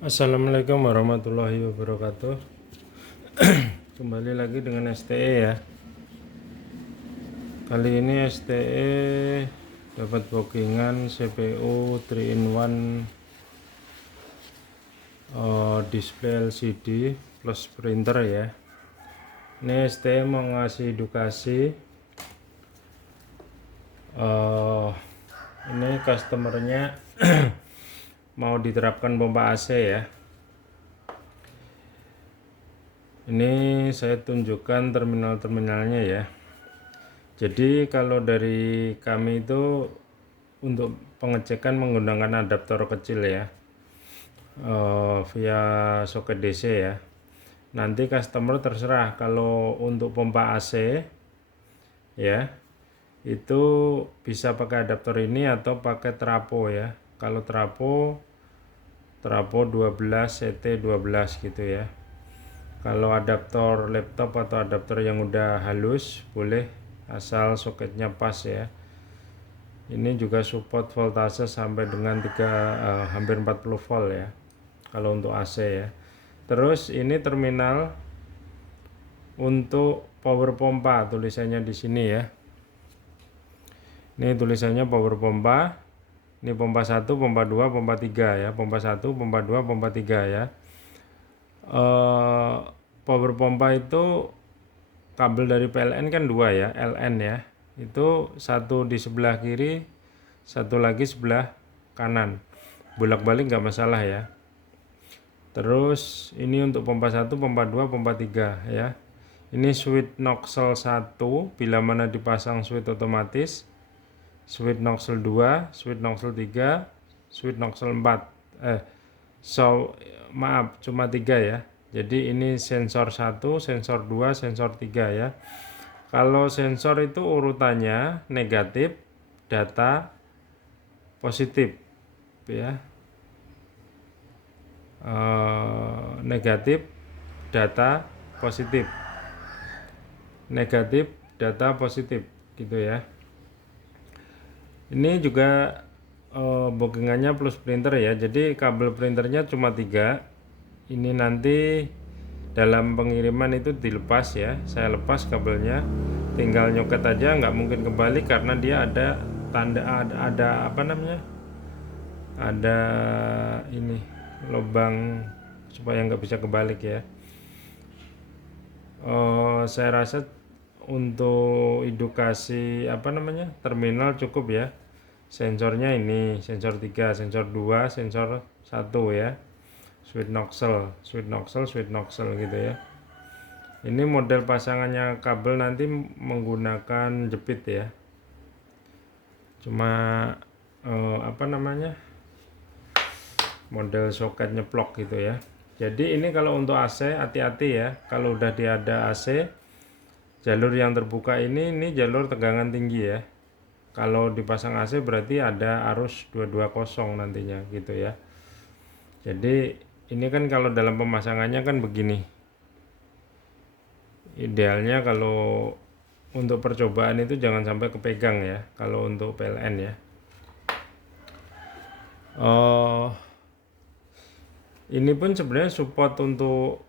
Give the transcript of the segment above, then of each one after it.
Assalamualaikum warahmatullahi wabarakatuh. Kembali lagi dengan STE ya. Kali ini STE dapat bookingan CPU 3-in-1 display LCD plus printer ya. Ini STE mau ngasih edukasi. Ini customernya mau diterapkan pompa AC ya. Ini saya tunjukkan terminal-terminalnya ya. Jadi kalau dari kami itu untuk pengecekan menggunakan adaptor kecil ya, via soket DC ya. Nanti customer terserah kalau untuk pompa AC ya, itu bisa pakai adaptor ini atau pakai trapo ya. Kalau trapo 12 CT12 gitu ya. Kalau adaptor laptop atau adaptor yang udah halus boleh, asal soketnya pas ya. Ini juga support voltase sampai dengan hampir 40 volt ya kalau untuk AC ya. Terus ini terminal untuk power pompa, tulisannya di sini ya. Ini tulisannya power pompa. Ini pompa 1, pompa 2, pompa 3 ya. Pompa 1, pompa 2, pompa 3 ya. Power pompa itu kabel dari PLN kan 2 ya, LN ya. Itu satu di sebelah kiri, satu lagi sebelah kanan. Bolak-balik nggak masalah ya. Terus ini untuk pompa 1, pompa 2, pompa 3 ya. Ini switch nozzle 1 bila mana dipasang switch otomatis. Switch nozzle 2, switch nozzle 3, switch nozzle 4. Maaf, cuma 3 ya. Jadi ini sensor 1, sensor 2, sensor 3 ya. Kalau sensor itu urutannya negatif, data, positif ya. Negatif, data, positif. Negatif, data, positif gitu ya. Ini juga bookingannya plus printer ya. Jadi kabel printernya cuma 3. Ini nanti dalam pengiriman itu dilepas ya. Saya lepas kabelnya, tinggal nyoket aja, nggak mungkin kembali karena dia ada tanda, ada apa namanya, ada ini lubang supaya nggak bisa kebalik ya. Saya rasa untuk edukasi apa namanya terminal cukup ya. Sensornya ini sensor 3, sensor 2, sensor 1 ya. Switch nozzle, switch nozzle, switch nozzle gitu ya. Ini model pasangannya kabel nanti menggunakan jepit ya. Cuma apa namanya, model soket nyeplok gitu ya. Jadi ini kalau untuk AC hati-hati ya. Kalau udah ada AC, jalur yang terbuka ini jalur tegangan tinggi ya. Kalau dipasang AC berarti ada arus 220 nantinya gitu ya. Jadi ini kan kalau dalam pemasangannya kan begini. Idealnya kalau untuk percobaan itu jangan sampai kepegang ya kalau untuk PLN ya. Ini pun sebenarnya support untuk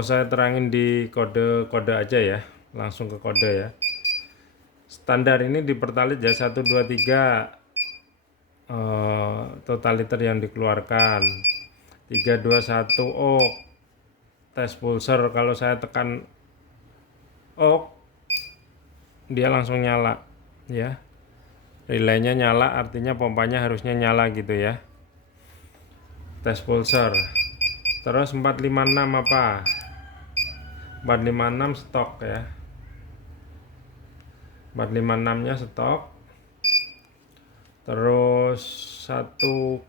saya terangin di kode aja ya, langsung ke kode ya. Standar ini di Pertalite ya 1 2 3 total liter yang dikeluarkan. 3 2 1 ok. Tes pulser, kalau saya tekan ok dia langsung nyala ya. Relaynya nyala artinya pompanya harusnya nyala gitu ya. Tes pulser. Terus 456 apa? 456 stok ya. 456 nya stok. Terus 1001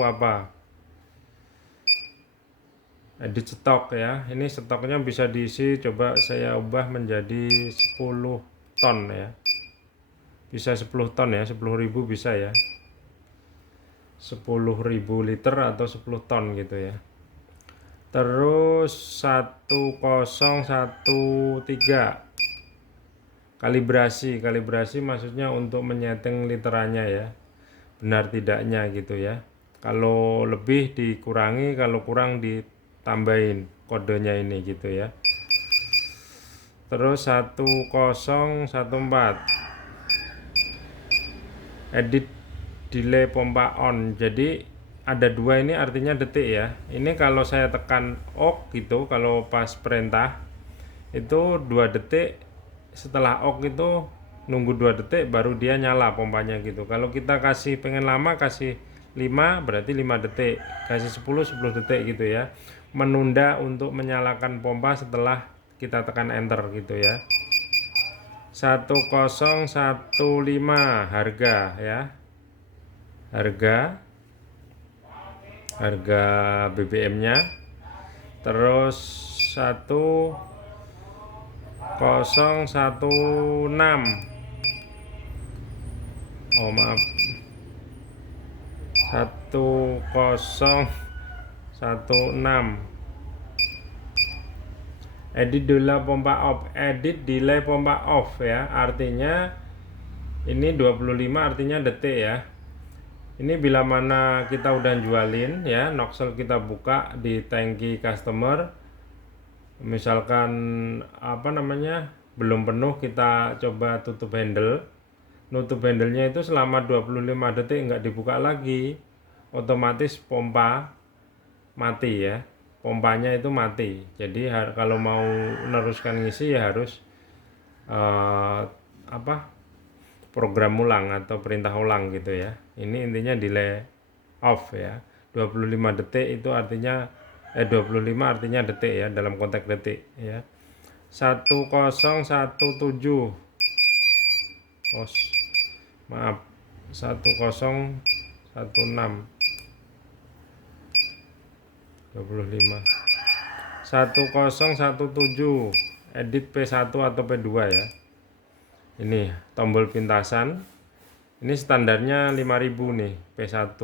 apa? Edit stok ya. Ini stoknya bisa diisi, coba saya ubah menjadi 10 ton ya. Bisa 10 ton ya, 10.000 bisa ya. 10.000 liter atau 10 ton gitu ya. Terus 1013 kalibrasi maksudnya untuk menyeting literannya ya, benar tidaknya gitu ya. Kalau lebih dikurangi, kalau kurang ditambahin kodenya ini gitu ya. Terus 1014 edit delay pompa on. Jadi ada dua, ini artinya detik ya. Ini kalau saya tekan OK gitu, kalau pas perintah itu 2 detik, setelah OK itu nunggu 2 detik baru dia nyala pompanya gitu. Kalau kita kasih pengen lama, kasih 5 berarti 5 detik, kasih 10 detik gitu ya. Menunda untuk menyalakan pompa setelah kita tekan enter gitu ya. 1015 harga ya, harga BBM nya. Terus 1016, oh maaf, 1016 edit delay pompa off, edit delay pompa off ya, artinya ini 25 artinya detik ya. Ini bila mana kita udah jualin ya, nozzle kita buka di tangki customer, misalkan apa namanya belum penuh, kita coba tutup handle, nutup handlenya itu selama 25 detik nggak dibuka lagi, otomatis pompa mati ya, pompanya itu mati. Jadi kalau mau meneruskan ngisi ya harus program ulang atau perintah ulang gitu ya. Ini intinya delay off ya. 25 detik itu artinya 25 artinya detik ya, dalam konteks detik ya. 1017, oh maaf, 1016 25 1017 edit P1 atau P2 ya. Ini tombol pintasan, ini standarnya 5000 nih, P1,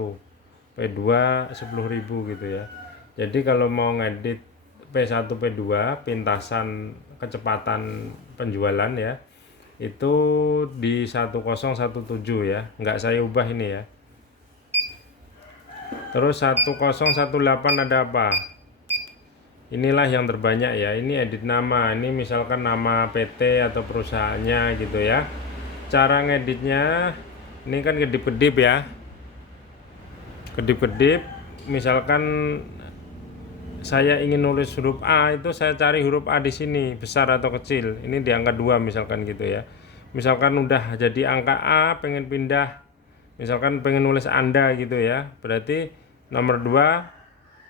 P2 10.000 gitu ya. Jadi kalau mau ngedit P1 P2 pintasan kecepatan penjualan ya, itu di 1017 ya, nggak saya ubah ini ya. Terus 1018 ada apa? Inilah yang terbanyak ya, ini edit nama, ini misalkan nama PT atau perusahaannya gitu ya. Cara ngeditnya ini kan kedip-kedip ya, kedip-kedip. Misalkan saya ingin nulis huruf A, itu saya cari huruf A di sini besar atau kecil, ini di angka 2 misalkan gitu ya. Misalkan udah jadi angka A, pengen pindah, misalkan pengen nulis Anda gitu ya, berarti nomor 2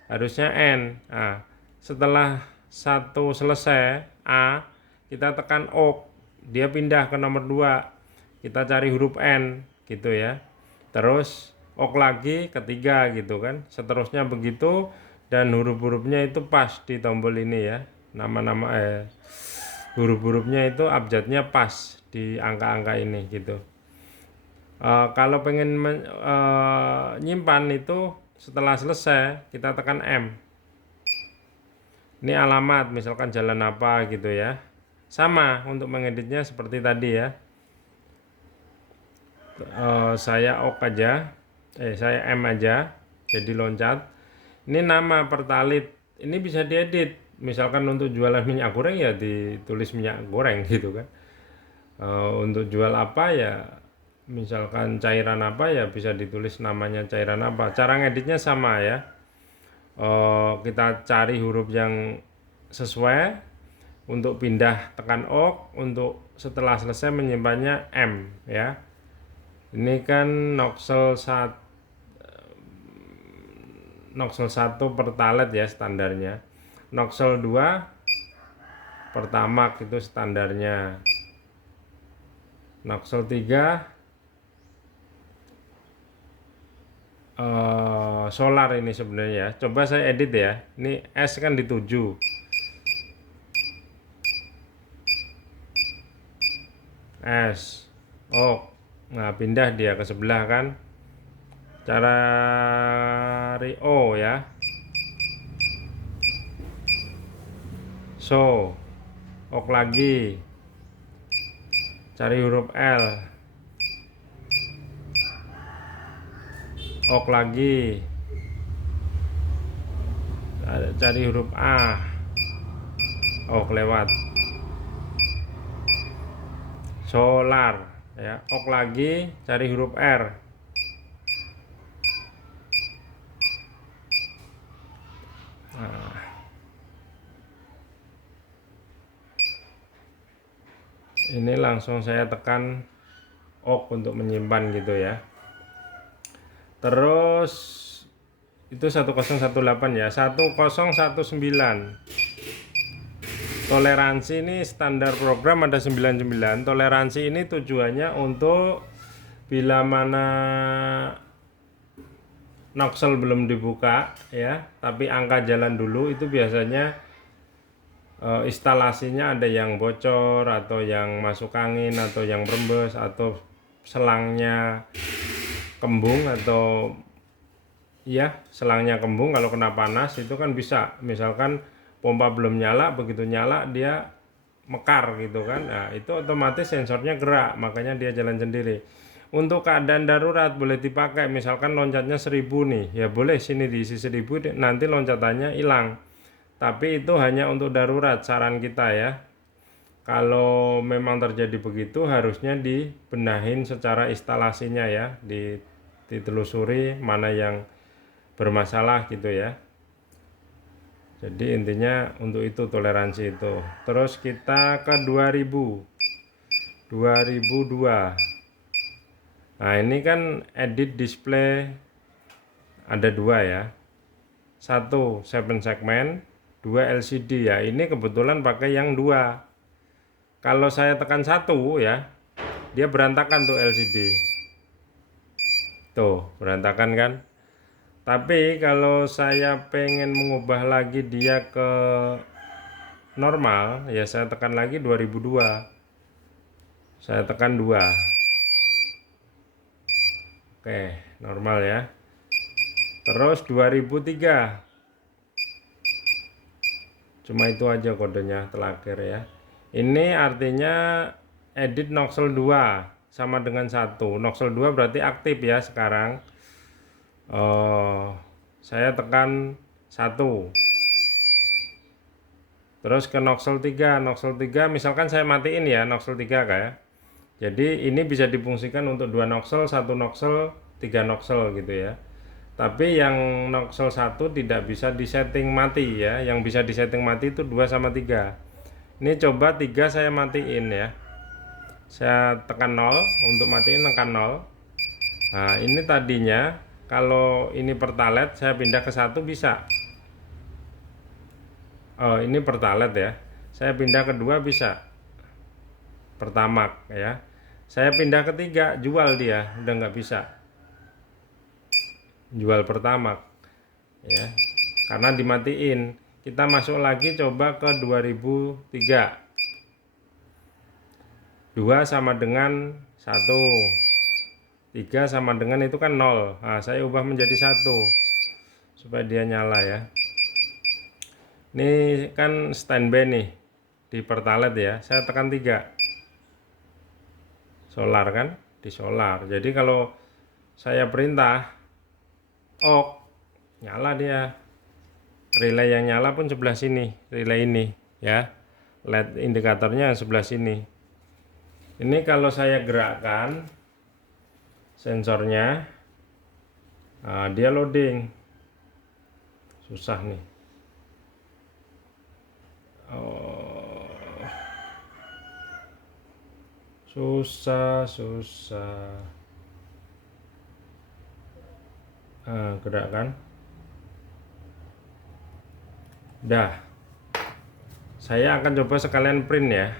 harusnya N. Nah, setelah 1 selesai A, kita tekan OK, dia pindah ke nomor 2, kita cari huruf N gitu ya. Terus OK lagi ketiga gitu kan, seterusnya begitu, dan huruf-hurufnya itu pas di tombol ini ya, nama-nama huruf-hurufnya itu abjadnya pas di angka-angka ini gitu. Kalau pengen nyimpan itu setelah selesai kita tekan M. Ini alamat, misalkan jalan apa gitu ya. Sama untuk mengeditnya seperti tadi ya. Saya OK aja, saya M aja, jadi loncat. Ini nama Pertalit, ini bisa diedit. Misalkan untuk jualan minyak goreng ya ditulis minyak goreng gitu kan. Untuk jual apa ya, misalkan cairan apa ya bisa ditulis namanya cairan apa. Cara ngeditnya sama ya. Kita cari huruf yang sesuai, untuk pindah tekan OK, untuk setelah selesai menyimpannya M ya. Ini kan nozzle 1 Pertalite ya standarnya, nozzle 2 Pertamax itu standarnya, nozzle 3 solar ini sebenarnya ya. Coba saya edit ya, ini S kan di 7, S oh, nah pindah dia ke sebelah kan, cari O ya, so OK lagi, cari huruf L, OK lagi, cari huruf A. Oh, kelewat. Solar ya. Ok lagi, cari huruf R. Nah, ini langsung saya tekan ok untuk menyimpan gitu ya. Terus itu 1018 ya. 1019. Toleransi ini standar program ada 99. Toleransi ini tujuannya untuk bila mana noxel belum dibuka ya, tapi angka jalan dulu, itu biasanya instalasinya ada yang bocor atau yang masuk angin atau yang rembes atau selangnya kembung atau ya selangnya kembung. Kalau kena panas itu kan bisa, misalkan pompa belum nyala, begitu nyala dia mekar gitu kan. Nah, itu otomatis sensornya gerak, makanya dia jalan sendiri. Untuk keadaan darurat boleh dipakai, misalkan loncatnya 1000 nih, ya boleh sini diisi 1000, nanti loncatannya hilang. Tapi itu hanya untuk darurat, saran kita ya. Kalau memang terjadi begitu, harusnya dibenahin secara instalasinya ya, ditelusuri mana yang bermasalah gitu ya. Jadi intinya untuk itu toleransi itu. Terus kita ke 2002. Nah, ini kan edit display ada dua ya. Satu 7 segmen, dua LCD ya. Ini kebetulan pakai yang dua. Kalau saya tekan satu ya, dia berantakan tuh LCD. Tuh, berantakan kan? Tapi kalau saya pengen mengubah lagi dia ke normal, ya saya tekan lagi 2002. Saya tekan 2. Oke, normal ya. Terus 2003. Cuma itu aja kodenya terakhir ya. Ini artinya edit noxel 2 sama dengan 1. Noxel 2 berarti aktif ya sekarang. Saya tekan 1. Terus ke noxel 3. Noxel 3 misalkan saya matiin ya noxel 3 kayak. Jadi ini bisa difungsikan untuk 2 noxel, 1 noxel, 3 noxel gitu ya. Tapi yang noxel 1 tidak bisa disetting mati ya. Yang bisa disetting mati itu 2 sama 3. Ini coba 3 saya matiin ya. Saya tekan 0 untuk matiin, tekan 0. Nah, ini tadinya kalau ini pertalite saya pindah ke 1 bisa. Oh, ini pertalite ya. Saya pindah ke 2 bisa. Pertamax ya. Saya pindah ke 3 jual dia, udah nggak bisa. Jual Pertamax ya. Karena dimatiin. Kita masuk lagi coba ke 2003. 2 sama dengan 1. 3 sama dengan itu kan 0. Nah, saya ubah menjadi 1 supaya dia nyala ya. Ini kan standby nih di pertalite ya. Saya tekan 3. Solar kan, di solar. Jadi kalau saya perintah ok, nyala dia. Relay yang nyala pun sebelah sini, relay ini ya. LED indikatornya sebelah sini. Ini kalau saya gerakkan sensornya, nah, dia loading. Susah nih. Oh, susah. Gerakkan. Dah. Saya akan coba sekalian print ya.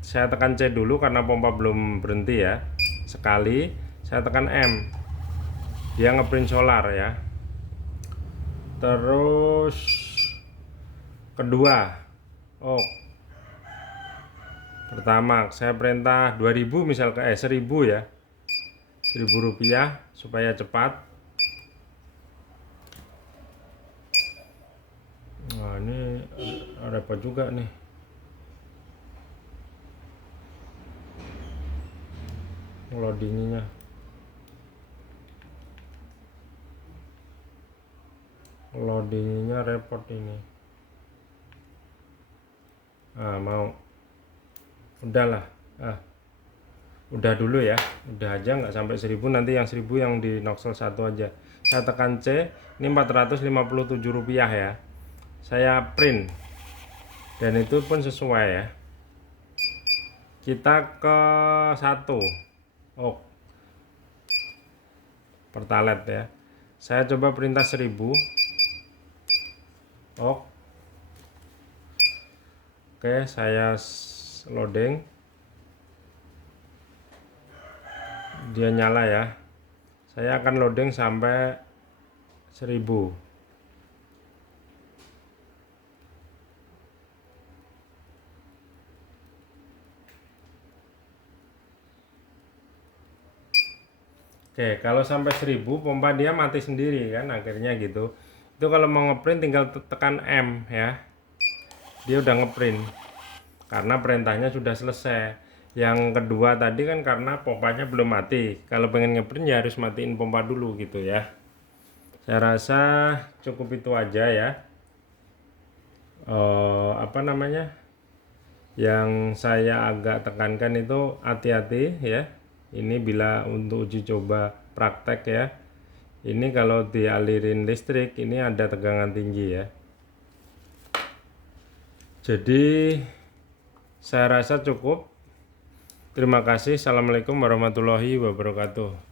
Saya tekan C dulu karena pompa belum berhenti ya. Sekali saya tekan M, dia ngeprint solar ya. Terus kedua, oh pertama saya perintah 2000 misalkan 1000 ya, 1000 rupiah supaya cepat. Nah, ini repot juga nih. Loadingnya. loadingnya repot ini. Mau udahlah, udah dulu ya, udah aja nggak sampai 1000, nanti yang 1000 yang di Noxel 1 aja. Saya tekan C, ini 457 rupiah ya, saya print dan itu pun sesuai ya. Kita ke 1 Pertalite ya, saya coba perintah 1000. Oke, saya loading, dia nyala ya. Saya akan loading sampai 1000. Oke, kalau sampai 1000 pompa dia mati sendiri kan akhirnya gitu. Itu kalau mau ngeprint tinggal tekan M ya, dia udah ngeprint karena perintahnya sudah selesai. Yang kedua tadi kan karena pompanya belum mati, kalau pengen ngeprint ya harus matiin pompa dulu gitu ya. Saya rasa cukup itu aja ya. Apa namanya, yang saya agak tekankan itu hati-hati ya. Ini bila untuk uji coba praktek ya, ini kalau dialirin listrik ini ada tegangan tinggi ya. Jadi saya rasa cukup. Terima kasih. Assalamualaikum warahmatullahi wabarakatuh.